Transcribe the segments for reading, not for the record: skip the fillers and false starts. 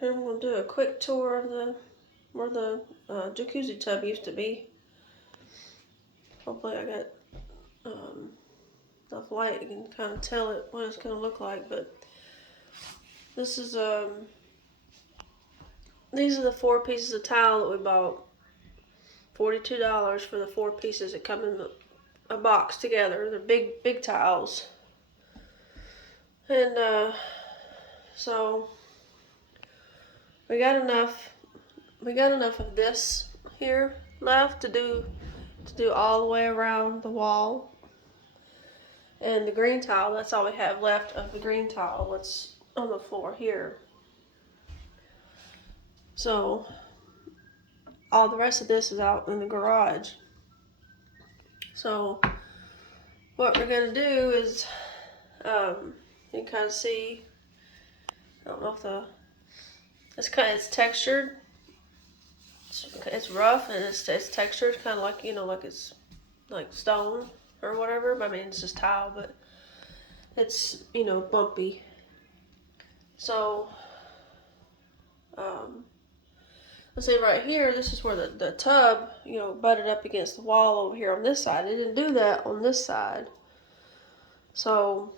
Here I'm gonna do a quick tour of where the jacuzzi tub used to be. Hopefully I got enough light you can kind of tell it what it's gonna look like. But this is these are the 4 pieces of tile that we bought. $42 for the 4 pieces that come in a box together. They're big tiles. And so we got enough of this here left to do all the way around the wall. And the green tile, that's all we have left of the green tile, what's on the floor here. So all the rest of this is out in the garage. So what we're gonna do is, you can kind of see, I don't know if it's textured. It's rough and it's textured, kind of like, like it's like stone or whatever. I mean, it's just tile, but it's, bumpy. So, let's say right here, this is where the tub, butted up against the wall over here on this side. It didn't do that on this side. So,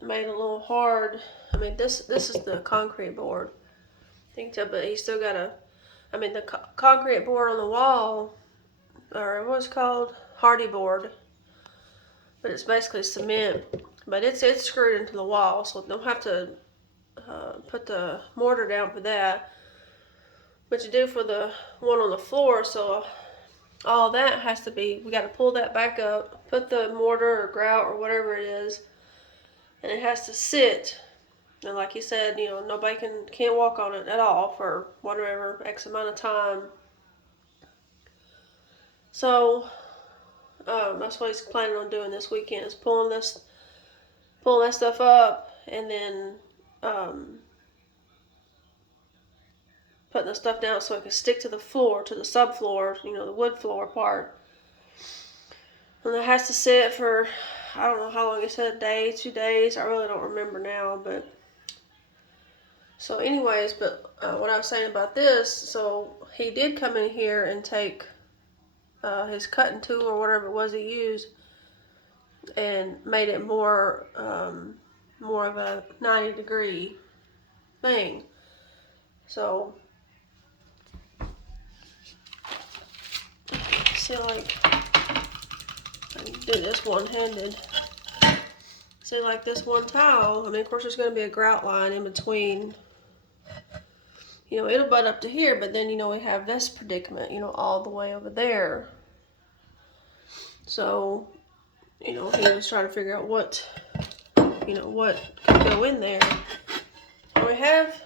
it made it a little hard. I mean, this is the concrete board. But he still got the concrete board on the wall, or what's called hardy board, but it's basically cement. But it's screwed into the wall, so don't have to put the mortar down for that. But you do for the one on the floor. So all that has to be, we got to pull that back up, put the mortar or grout or whatever it is, and it has to sit. And like he said, nobody can't walk on it at all for whatever X amount of time. So that's what he's planning on doing this weekend, is pulling that stuff up, and then putting the stuff down so it can stick to the floor, to the subfloor, the wood floor part. And it has to sit for, I don't know how long he said, a day, 2 days. I really don't remember now, but. So anyways, but what I was saying about this, so he did come in here and take his cutting tool or whatever it was he used and made it more of a 90-degree thing. So, see, like, I can do this one-handed. See, like this one tile, I mean, of course there's going to be a grout line in between. It'll butt up to here, but then, we have this predicament, all the way over there. So, he was trying to figure out what could go in there. And we have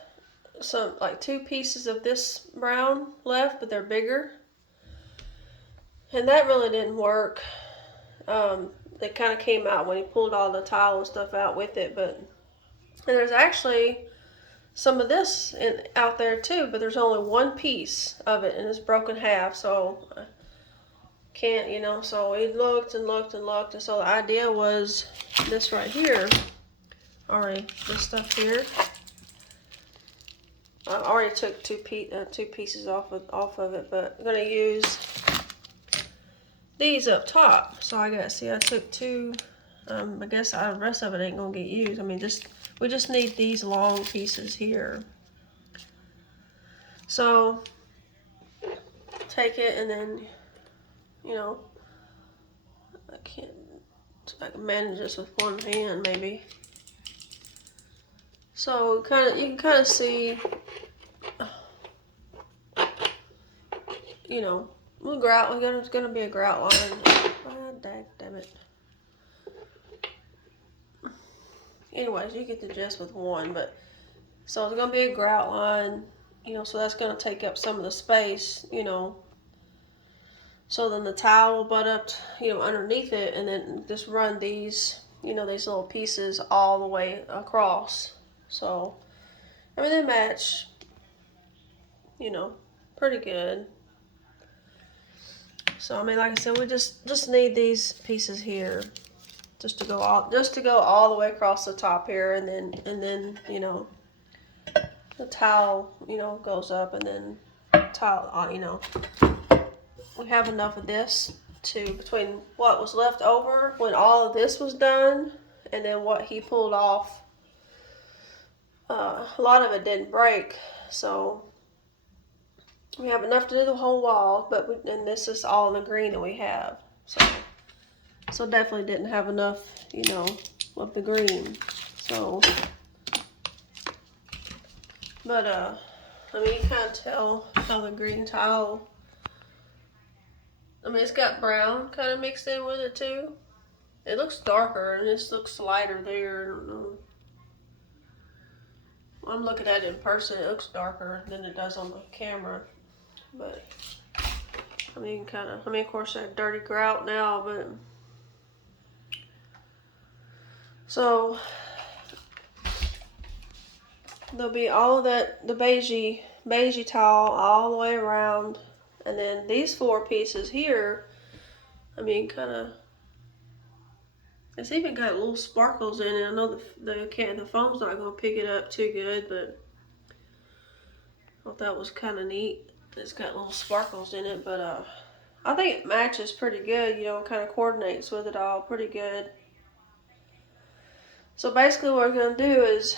some, like 2 pieces of this brown left, but they're bigger. And that really didn't work. They kind of came out when he pulled all the tile and stuff out with it, and there's actually some of this out there too, but there's only 1 piece of it and it's broken half, so I can't, so he looked and looked and looked, and so the idea was this right here, this stuff here. I already took 2 pieces off of it, but I'm going to use these up top. So I took 2, I guess the rest of it ain't going to get used. I mean, we just need these long pieces here. So take it and then, I can manage this with one hand maybe. So you can kind of see, there's going to be a grout line. Damn it. Anyways, you get the gist with one, but so it's going to be a grout line, so that's going to take up some of the space, so then the towel will butt up, underneath it, and then just run these, these little pieces all the way across. So, I mean, they match, pretty good. So, I mean, like I said, we just need these pieces here. Just to go all the way across the top here, and then the towel, you know, goes up, and then towel, you know, we have enough of this to, between what was left over when all of this was done and then what he pulled off, a lot of it didn't break, so we have enough to do the whole wall, but and this is all in the green that we have, so definitely didn't have enough, you know, of the green, so, but I mean, you can kind of tell how the green tile, I mean, it's got brown kind of mixed in with it too. It looks darker, and this looks lighter there. I don't know. When I'm looking at it in person, it looks darker than it does on the camera. But, I mean, kind of, I mean, of course, I have dirty grout now, but. So, there'll be all of that, the beigey tile all the way around. And then these 4 pieces here, I mean, kind of, it's even got little sparkles in it. I know the phone's not going to pick it up too good, but I thought that was kind of neat. It's got little sparkles in it, but I think it matches pretty good, you know, it kind of coordinates with it all pretty good. So basically what we're going to do is,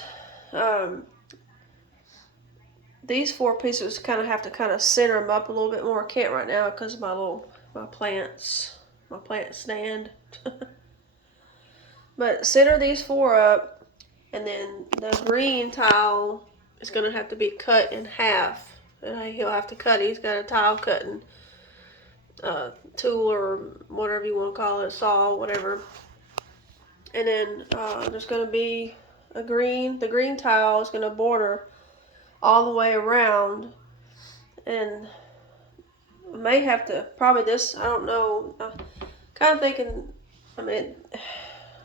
these 4 pieces kind of have to kind of center them up a little bit more. I can't right now because of my plant stand. But center these 4 up, and then the green tile is going to have to be cut in half. And he'll have to cut it. He's got a tile cutting tool or whatever you want to call it, saw, whatever. And then there's going to be the green tile is going to border all the way around, and I may have to, probably this, I don't know, kind of thinking, I mean,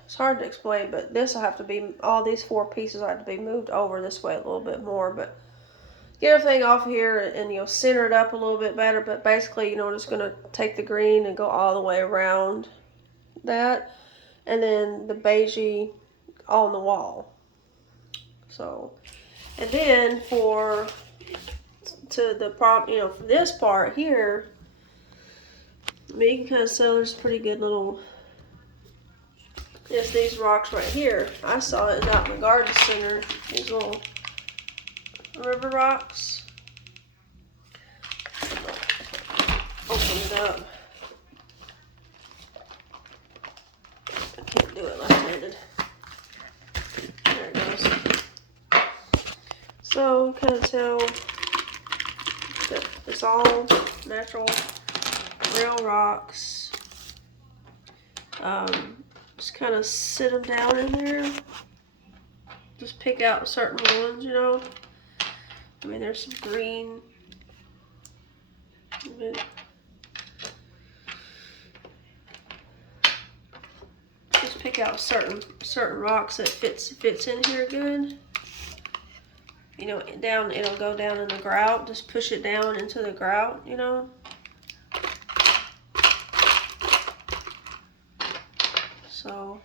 it's hard to explain, but this will have to be, all these 4 pieces have to be moved over this way a little bit more, but get everything off here and, you know, center it up a little bit better, but basically, you know, I'm just going to take the green and go all the way around that, and then the beigey on the wall. So, and then for this part here, I mean, you can kind of see there's pretty good little, it's these rocks right here. I saw it out in the garden center, these little river rocks. Open it up. I can't do it left-handed. There it goes. So, kind of tell that it's all natural, real rocks. Just kind of sit them down in there. Just pick out certain ones, you know. I mean, there's some green. Just pick out certain rocks that fits in here good. You know, it'll go down in the grout. Just push it down into the grout, you know. So,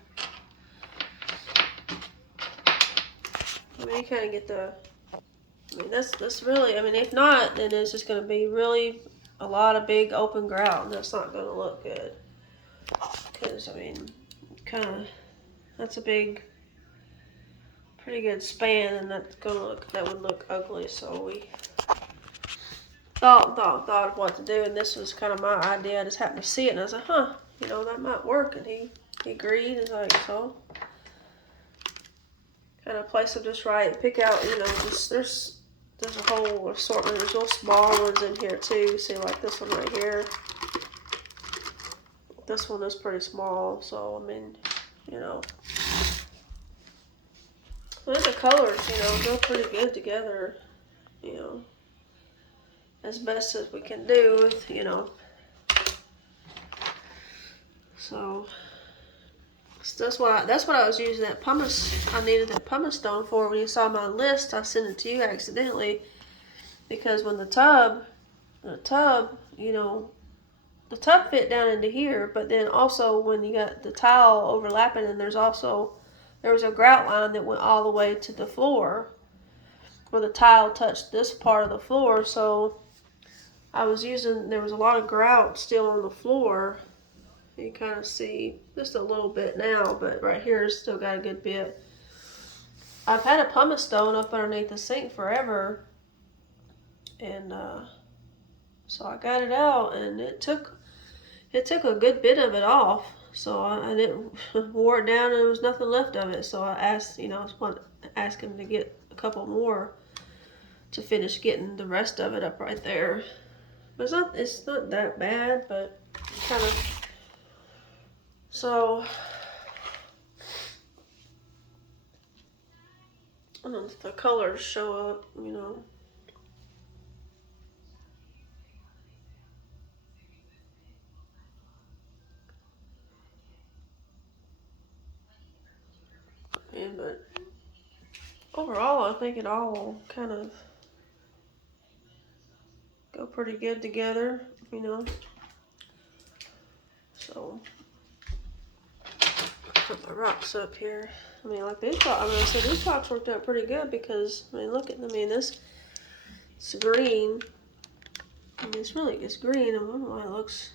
I mean, you kind of get I mean, that's really, I mean, if not, then it's just going to be really a lot of big open grout, and that's not going to look good. Because, I mean, that's a pretty good span, and that would look ugly, so we thought of what to do, and this was kind of my idea. I just happened to see it, and I was like, huh, you know, that might work, and he agreed. He's like, so kind of place them just right and pick out, you know, just there's a whole assortment. There's little small ones in here too. See, like this one right here. This one is pretty small, so I mean, you know, but the colors, you know, go pretty good together, you know, as best as we can do with, you know. So that's what I was using that pumice. I needed that pumice stone for. When you saw my list, I sent it to you accidentally, because when the tub, you know, the tub fit down into here, but then also when you got the tile overlapping, and there was a grout line that went all the way to the floor, where the tile touched this part of the floor, so there was a lot of grout still on the floor. You kind of see just a little bit now, but right here it's still got a good bit. I've had a pumice stone up underneath the sink forever, and so I got it out, and it took a good bit of it off. So I didn't wore it down, and there was nothing left of it. So I asked, ask him to get a couple more to finish getting the rest of it up right there. But it's not that bad, but kind of. So I don't know if the colors show up, but overall, I think it all kind of go pretty good together, So put my rocks up here. Like these rocks, these rocks worked out pretty good because, look at, it's green. It's green. I don't know why it looks,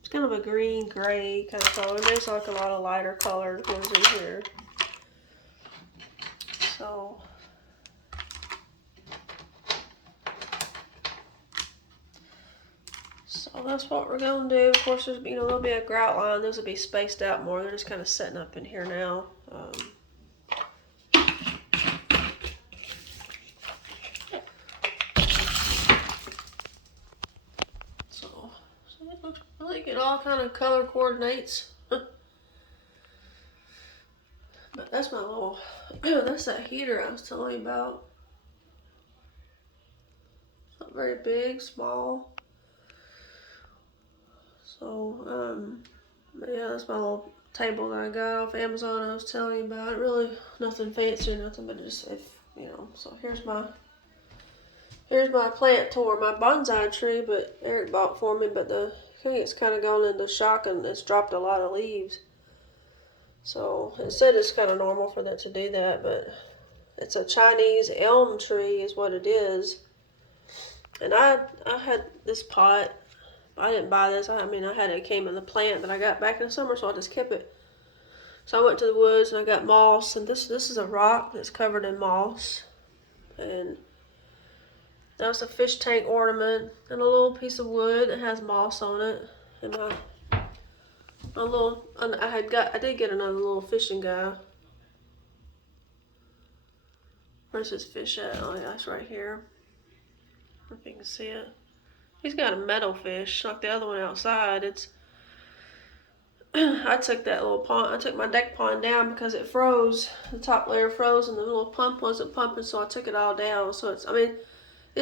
it's kind of a green, gray kind of color. There's like a lot of lighter colored ones in here. So that's what we're going to do. Of course, there'll be a grout line. Those will be spaced out more. They're just kind of setting up in here now. So it looks like it all kind of color coordinates. But that's my little, that's that heater I was telling you about. It's not very big, small. So, yeah, that's my little table that I got off Amazon I was telling you about. Really nothing fancy or nothing, but just, so here's my plant tour, my bonsai tree, but Eric bought for me, but I think it's kind of gone into shock and it's dropped a lot of leaves. So it said it's kind of normal for that to do that, but it's a Chinese elm tree is what it is. And I had this pot. I didn't buy this. I had it came in the plant that I got back in the summer, so I just kept it. So I went to the woods and I got moss, and this is a rock that's covered in moss, and that was a fish tank ornament and a little piece of wood that has moss on it. And I did get another little fishing guy. Where's his fish at? Oh yeah, it's right here. I don't know if you can see it. He's got a metal fish, like the other one outside. I took my deck pond down because it froze. The top layer froze and the little pump wasn't pumping, so I took it all down. So it's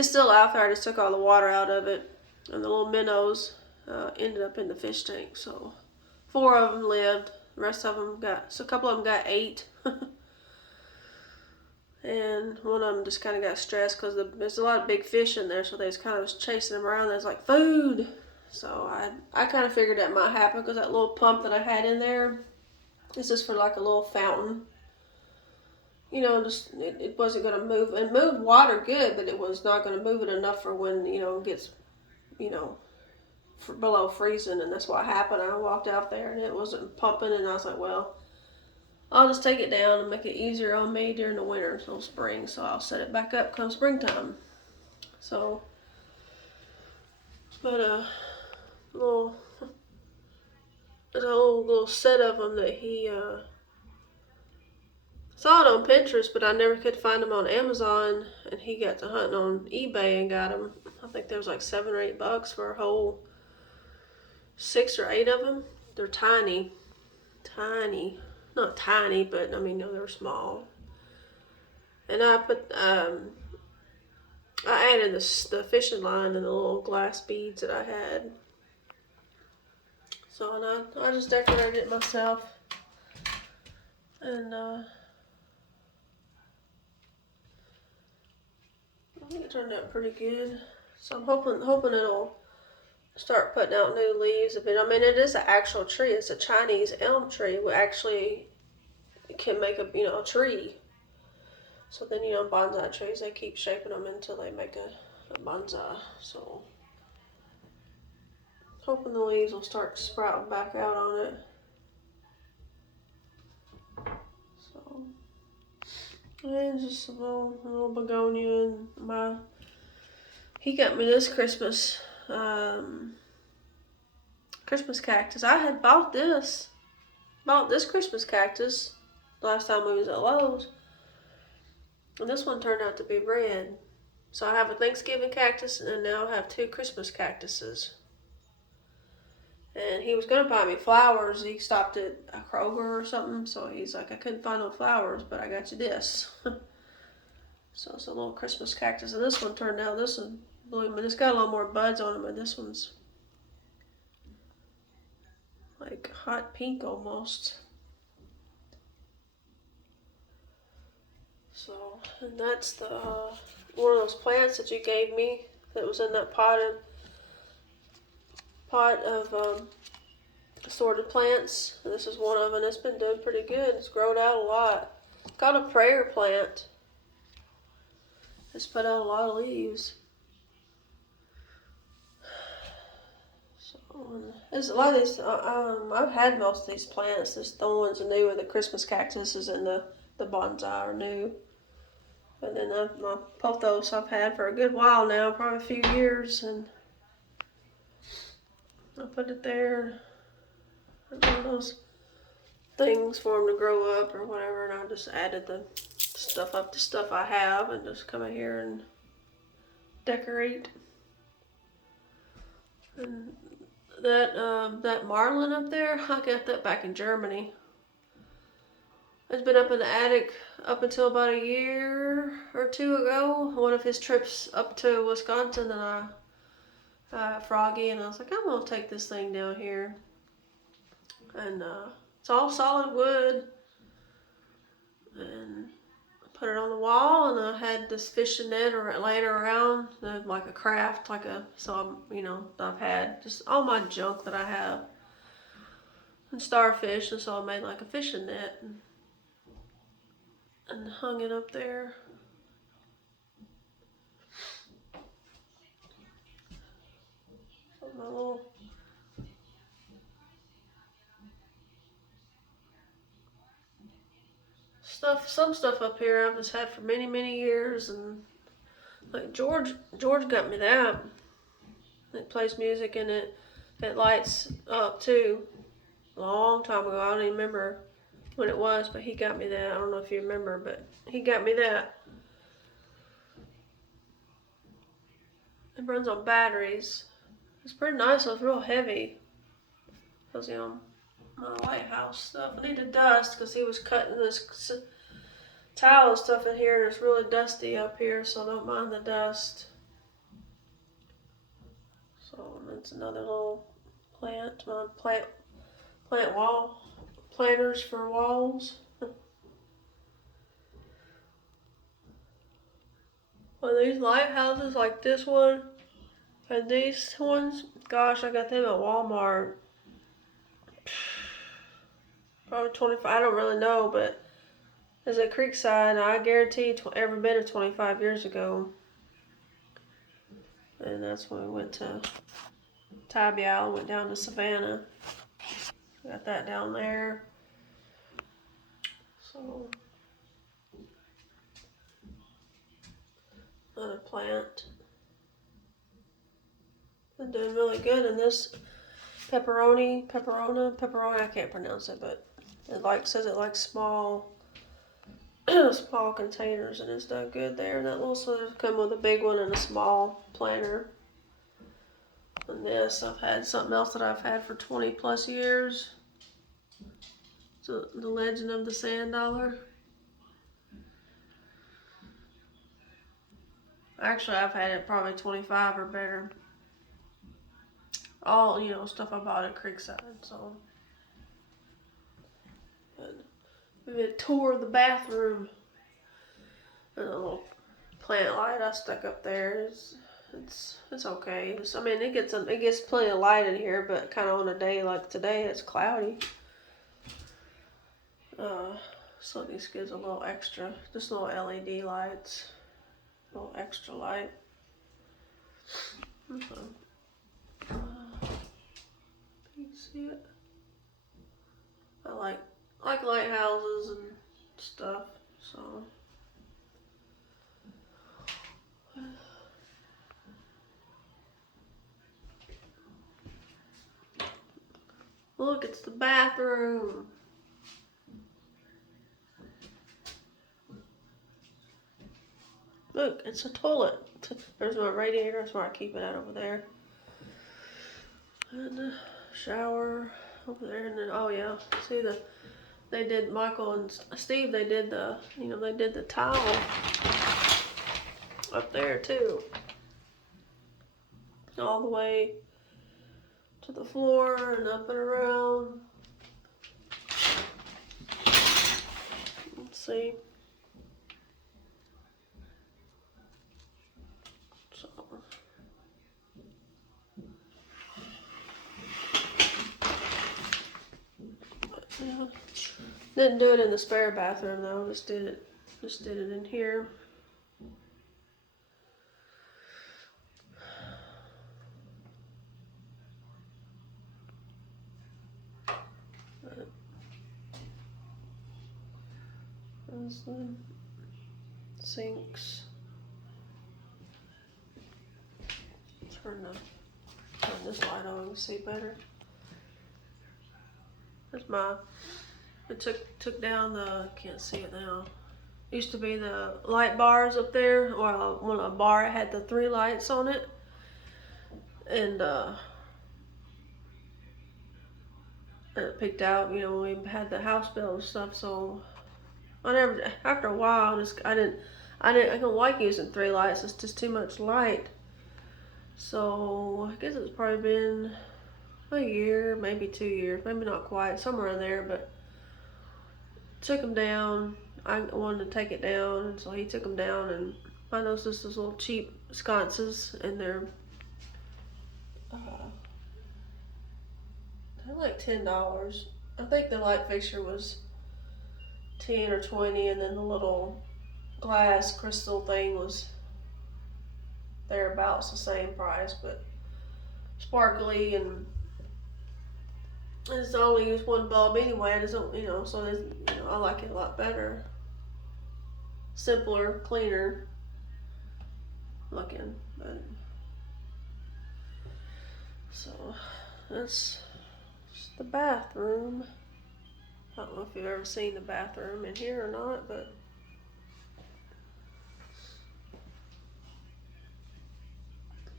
still out there. I just took all the water out of it. And the little minnows ended up in the fish tank. So 4 of them lived. The rest of them a couple of them got 8. And one of them just kind of got stressed because there's a lot of big fish in there, so they just kind of was chasing them around. There's like food. So I kind of figured that might happen because that little pump that I had in there is just for like a little fountain. Just it wasn't going to move. It moved water good, but it was not going to move it enough for when, it gets, below freezing. And that's what happened. I walked out there and it wasn't pumping, and I was like, well, I'll just take it down and make it easier on me during the winter until spring. So I'll set it back up come springtime. So, but there's a little set of them that he saw it on Pinterest, but I never could find them on Amazon. And he got to hunting on eBay and got them. I think there was like $7 or $8 for a whole 6 or 8 of them. They're tiny. Not tiny, but they're small. And I put I added the fishing line and the little glass beads that I had. So and I just decorated it myself. And I think it turned out pretty good. So I'm hoping it'll start putting out new leaves a bit. It is an actual tree. It's a Chinese elm tree. We actually can make a tree. So then, bonsai trees, they keep shaping them until they make a bonsai. So hoping the leaves will start sprouting back out on it. So, and just a little begonia. And he got me this Christmas Christmas cactus. I had bought this Christmas cactus last time we was at Lowe's, and this one turned out to be red. So I have a Thanksgiving cactus, and now I have 2 Christmas cactuses. And he was gonna buy me flowers. He stopped at a Kroger or something, so he's like, I couldn't find no flowers, but I got you this. So it's a little Christmas cactus, and this one turned out, this one blooming. It's got a lot more buds on it, but this one's like hot pink almost. So, and that's the one of those plants that you gave me that was in that pot of assorted plants. And this is one of them. It's been doing pretty good. It's grown out a lot. It's got a prayer plant. It's put out a lot of leaves. So there's a lot of these. I've had most of these plants. The ones are new, are the Christmas cactuses and the bonsai are new. But then my pothos I've had for a good while now, probably a few years, and I put it there. One of those things for them to grow up or whatever, and I just added the stuff up to stuff I have and just come in here and decorate. And that marlin up there, I got that back in Germany. It's been up in the attic up until about a year or 2 ago. One of his trips up to Wisconsin, and Froggy, and I was like, I'm gonna take this thing down here. And it's all solid wood. And I put it on the wall, and I had this fishing net laying around, like a craft, I've had just all my junk that I have. And starfish, and so I made like a fishing net. And hung it up there. My little some stuff up here I've just had for many, many years, and like George got me that. It plays music and it lights up too. A long time ago, I don't even remember when it was, but he got me that. I don't know if you remember, but he got me that. It runs on batteries. It's pretty nice. It's real heavy. Because, my lighthouse stuff. I need to dust because he was cutting this tile and stuff in here, and it's really dusty up here, so I don't mind the dust. So that's another little plant. My plant wall planters for walls. Well, these lighthouses like this one and these ones, gosh, I got them at Walmart. Probably 25, I don't really know, but there's a Creekside, I guarantee every bit of 25 years ago. And that's when we went to Tybee Island, went down to Savannah. Got that down there. So, another plant. Been doing really good in this pepperoni, I can't pronounce it, but it says it likes small small containers, and it's done good there. And that also come with a big one and a small planter. And this, I've had something else that I've had for 20 plus years. So the Legend of the Sand Dollar. Actually, I've had it probably 25 or better. All, stuff I bought at Creekside, so. But we did a tour of the bathroom. And a little plant light I stuck up there. It's okay. It gets plenty of light in here, but kind of on a day like today, it's cloudy. So this gives a little extra, just little LED lights, a little extra light. Can you see it? I like lighthouses and stuff, so. Look, it's the bathroom. Look, it's a toilet. There's my radiator, that's where I keep it at over there. And the shower over there, and then, oh yeah, see they did, Michael and Steve, they did the tile up there too. All the way to the floor and up and around. Let's see. So. Yeah. Didn't do it in the spare bathroom though, just did it in here. There's the sinks. Turn this light on to see better. There's it took down the, can't see it now. Used to be the light bars up there. Well, when a bar had the 3 lights on it. And it picked out, we had the house bill and stuff, so after a while, I couldn't like using 3 lights. It's just too much light. So I guess it's probably been a year, maybe 2 years, maybe not quite, somewhere in there, but took them down. I wanted to take it down, and so he took them down, and I noticed this little cheap sconces, and they're like $10. I think the light fixture was 10 or 20, and then the little glass crystal thing was thereabouts the same price, but sparkly, and it's only use 1 bulb anyway. It doesn't, so I like it a lot better, simpler, cleaner looking. But so that's just the bathroom. I don't know if you've ever seen the bathroom in here or not, but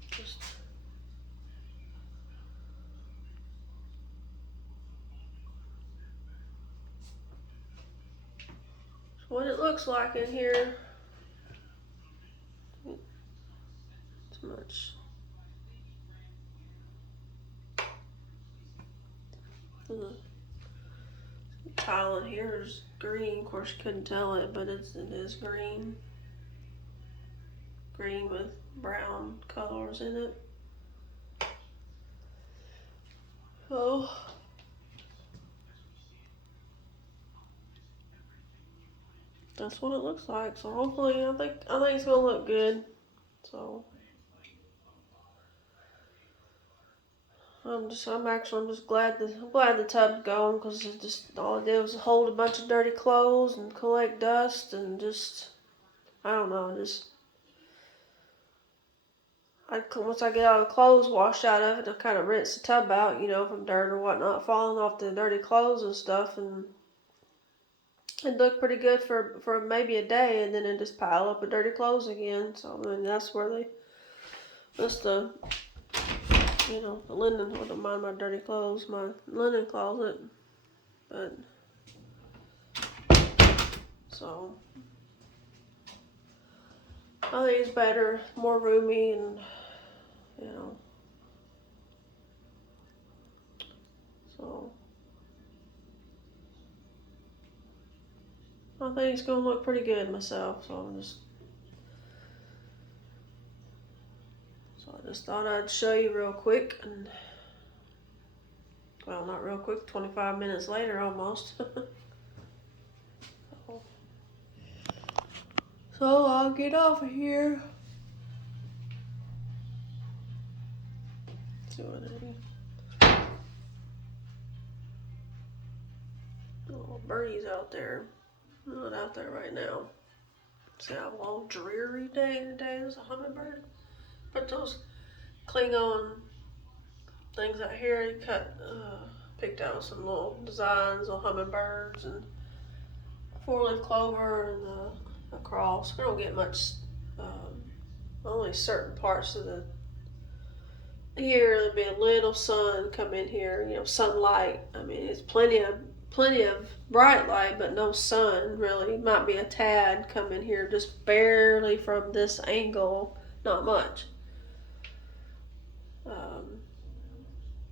just what it looks like in here. Too much. The tile in here is green. Of course, you couldn't tell it, but it is green. Green with brown colors in it. Oh. That's what it looks like. So hopefully, I think it's gonna look good. So I'm just glad the tub's gone, because it just, all it did was hold a bunch of dirty clothes and collect dust, and just, I don't know, once I get all the clothes washed out of it, I kind of rinse the tub out, from dirt or whatnot falling off the dirty clothes and stuff, and it looked pretty good for maybe a day, and then it just pile up with dirty clothes again. So I mean, that's the the linen. I don't mind my dirty clothes, my linen closet, but so I think it's better, more roomy, and so I think it's gonna look pretty good myself. So I just thought I'd show you real quick, and well, not real quick, 25 minutes later almost. So I'll get off of here. See what it is. Little birdies out there. I'm not out there right now. See how long dreary day today is a hummingbird. Put those Klingon things out here. You picked out some little designs of hummingbirds and four-leaf clover and a cross. We don't get much. Only certain parts of the year there'll be a little sun come in here. You know, sunlight. I mean, it's plenty of bright light, but no sun really. Might be a tad come in here, just barely from this angle. Not much.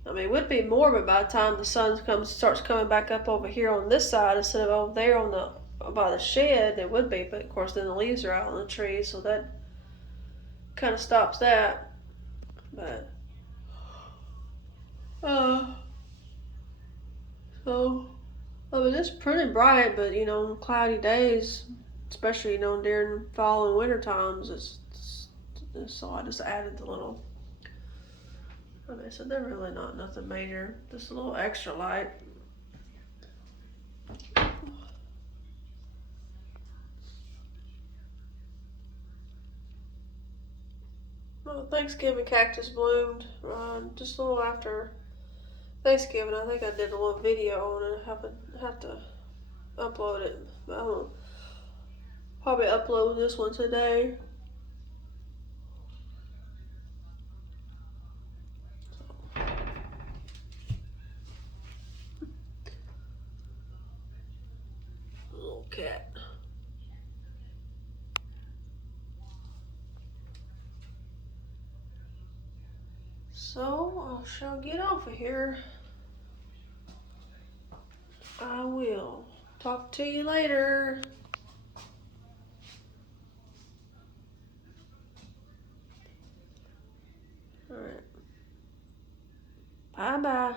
I mean, it would be more, but by the time the sun starts coming back up over here on this side instead of over there on the by the shed, it would be. But of course, then the leaves are out on the trees, so that kind of stops that. But so I mean, it's pretty bright, but you know, cloudy days, especially you know during fall and winter times, so I just added the little. I mean, so they're really not nothing major, just a little extra light. Well, Thanksgiving cactus bloomed just a little after Thanksgiving. I think I did a little video on it. I have to upload it. I'll probably upload this one today. Little cat. So I shall get off of here. I will talk to you later. All right. Bye bye.